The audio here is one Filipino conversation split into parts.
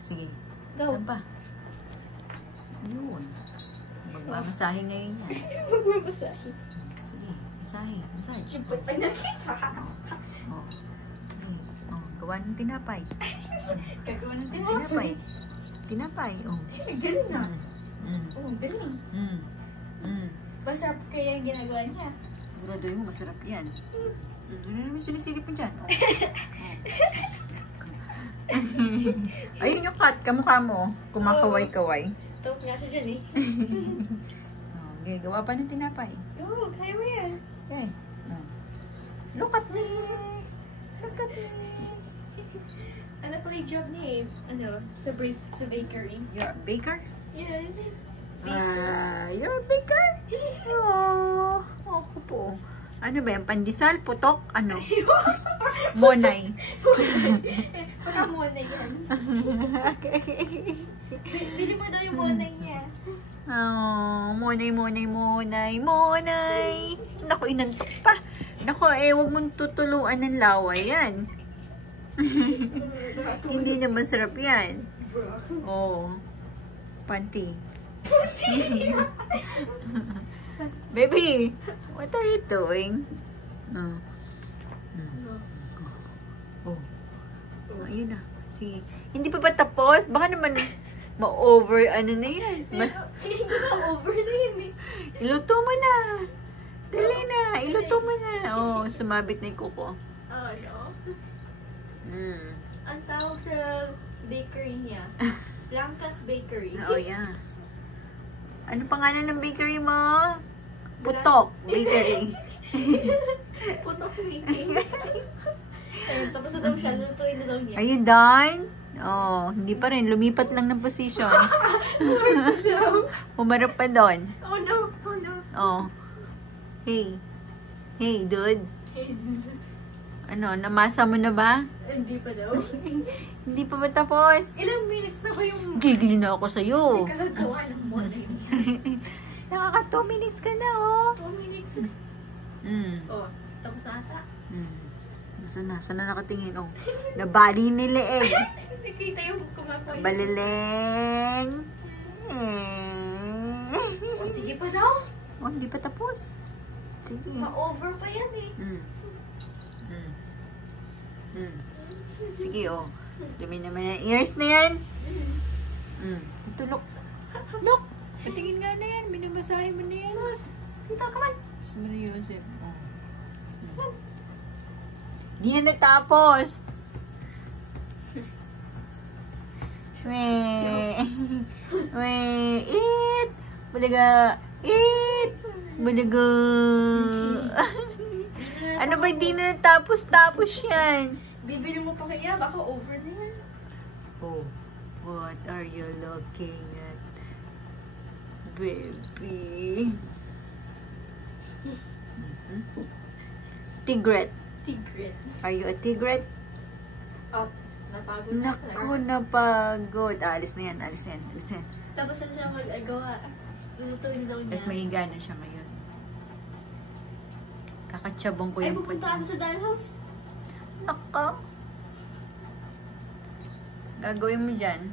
Sige. Go. Saan pa? Yun. Magmamasahe ngayon yan. Magmamasahe. Sige, masahe. Massage. Siyempre, pag nakita. Oh. Okay. Oh, gawa ng tinapay. Gagawa ng Tinapay. tinapay. Tinapay. Oh. Galing na. Mm. Oh, galing. Mm. Mm. Masarap kaya yung ginagawa niya. Siguraduhin mo, masarap yan. Ano naman sinisilip mo dyan? Oh. Ayun yung cut, kamukha mo. Kumakaway-kaway. Tawag nga siya dyan eh. Okay, gawa pa ng tinapay. Oo, kaya mo yan. Okay. Look at me! Look at me! Ano pala yung job niya eh? Ano? Sa bakery. You're a baker? Yeah. You're a baker? Oh, ako po. Ano ba yan? Pandesal? Putok? Ano? Monay. Baka monay yan. Bili mo daw yung monay niya. Oh, monay, monay, monay, monay. Naku, inantok pa. Naku, wag mong tutuluan ng laway yan. Hindi na masarap yan. Oh. Panty. Baby, what are you doing? Oh. Oh. Ayun na. Sige. Hindi pa ba tapos? Baka naman ma-over ano na yan. Hindi na over na yun eh. Iluto mo na. Dali na. Iluto mo na. Oh, sumabit na yung kuko. Ano? Mm. Ang tawag sa bakery niya, Blanca's Bakery. Oh, yeah. Ano pangalan ng bakery mo? Putok Bakery. Putok making. Ayun, tapos na daw siya. Lutuin na daw niya. Are you done? Oh, hindi pa rin. Lumipat lang ng position. Humarap pa doon. Oh no, oh no. Oh. Hey. Hey, dude. Ano, namasa mo na ba? Hindi pa daw. Hindi pa ba tapos? Ilang minutes na ba yung Gigil na ako sa'yo. kagagawa ng monay niya? Nakaka 2 minutes ka na, oh. 2 minutes. Oh, tapos na ata. Saan na? Saan na nakatingin? Oh. Nabali ni leeg. Nakita yung kumakoy. Balileng. Oh, sige pa daw. Oh, hindi pa tapos. Sige. Ma-over pa yan eh. Sige, oh. Dumi naman ang ears na yan. Ito, look. Look. Patingin nga na yan. Binabasahin mo na yan. Dito ka man. Sorry, Joseph. Oh. Di na natapos. Eat. Bulaga. Eat. Bulaga. Ano ba hindi na natapos-tapos yan? Bibili mo pa kaya? Baka over na yan. Oh, what are you looking at? Baby. Tigret. Tigret. Are you a tigret? Oh, napagod na Naku, napagod. Alis na yan, alis na yan, alis na yan. Tapos na siya mag-agawa. Lutuin daw niya. Tapos mahiga na siya ngayon. Kakatsabong ko Ay, yung pupunta ka na sa dollhouse? Nako. Gagawin mo dyan.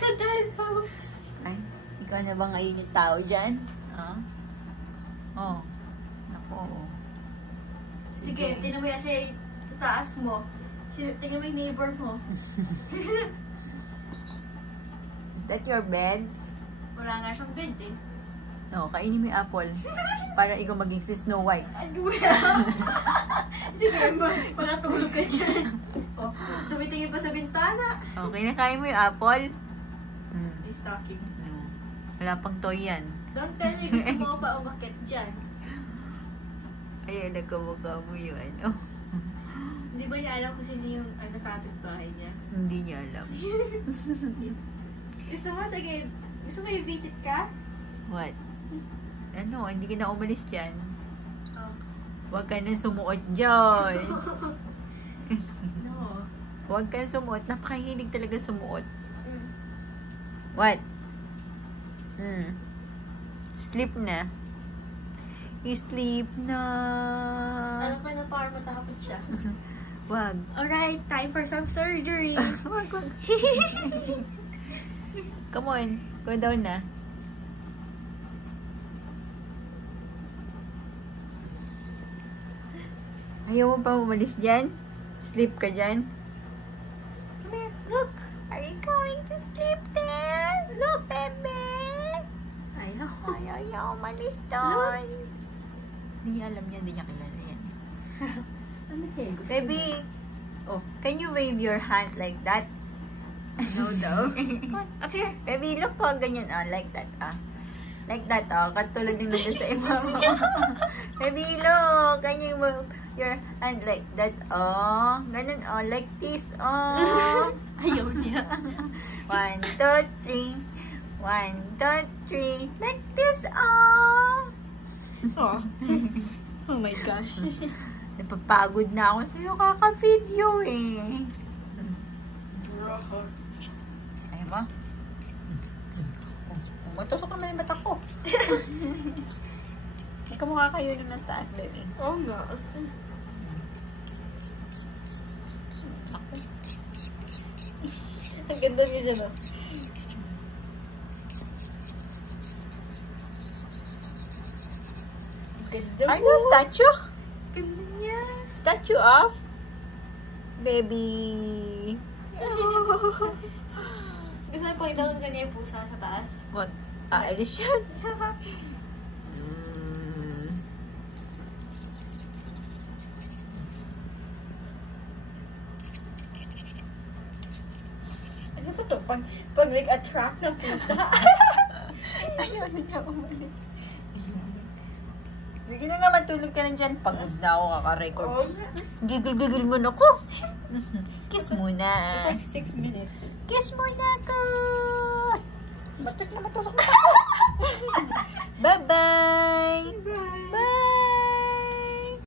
Sa dollhouse. Ay, ikaw na ba ngayon yung tao dyan? Ah? Oh. Nako. Sige, tingnan mo yan sa taas mo. Tingnan mo yung neighbor mo. Is that your bed? Wala nga siyang bed eh. No, kainin mo yung apple. Para ikaw maging si Snow White. Ano ba? Sige, makatulog ka dyan. Oh, tumitingin pa sa bintana. Okay, nakain mo yung apple? May stocking. Wala pang toy yan. Don't tell me gusto mo pa umakit dyan. Ayun, nagkamukha mo yun. Ano? Hindi ba niya alam kung sino yung kapitbahay niya? Hindi niya alam. Gusto mo, sige. Gusto mo i-visit ka? What? Ano, hindi ka na umalis dyan. Oh. Huwag ka nang sumuot dyan. No. Huwag ka sumuot. Napakahilig talaga sumuot. What? Sleep na. Sleep na. Alam ko na para matapos siya. Wag. Alright, time for some surgery. Wag. Come on. Go down na. Ayaw mo pa umalis dyan? Sleep ka dyan? Come here, look. Are you going to sleep there? Look, bebe. Ayaw. Ayaw umalis doon. Hindi niya alam niya, hindi niya kilala yan. Ano kaya? Baby, oh, can you wave your hand like that? No daw. Come on, up here. Baby, look ko, ganyan, like that, Like that, katulad ng nandun sa iba mo. Baby, look, can you move your hand like that, ganun, like this, Ayaw niya. 1, 2, 3. 1, 2, 3. Like this, Oh. Oh my gosh. Napapagod na ako sa'yo, kaka-video eh. Ayaw mo? Matusok naman yung mata ko. Hindi ka mukha kayo na nasa taas, baby. Oo nga. Ako. Ang ganda niya dyan, oh. Ganda Are you a statue? Ganda niya. Statue of? Baby. Gusto mo pakita kung ganyan yung pusa sa taas? What? Aalis yan. Ano ba to? Pag nag-attract ng pusa? Ayaw na niya umalis. Sige na nga, matulog ka lang dyan. Pagod na ako, kaka-record. Oo nga. Gigil-gigil mo na ko. Kiss muna. It's like 6 minutes. Kiss muna ako. Ba't na matusok na ako? Bye-bye. Bye.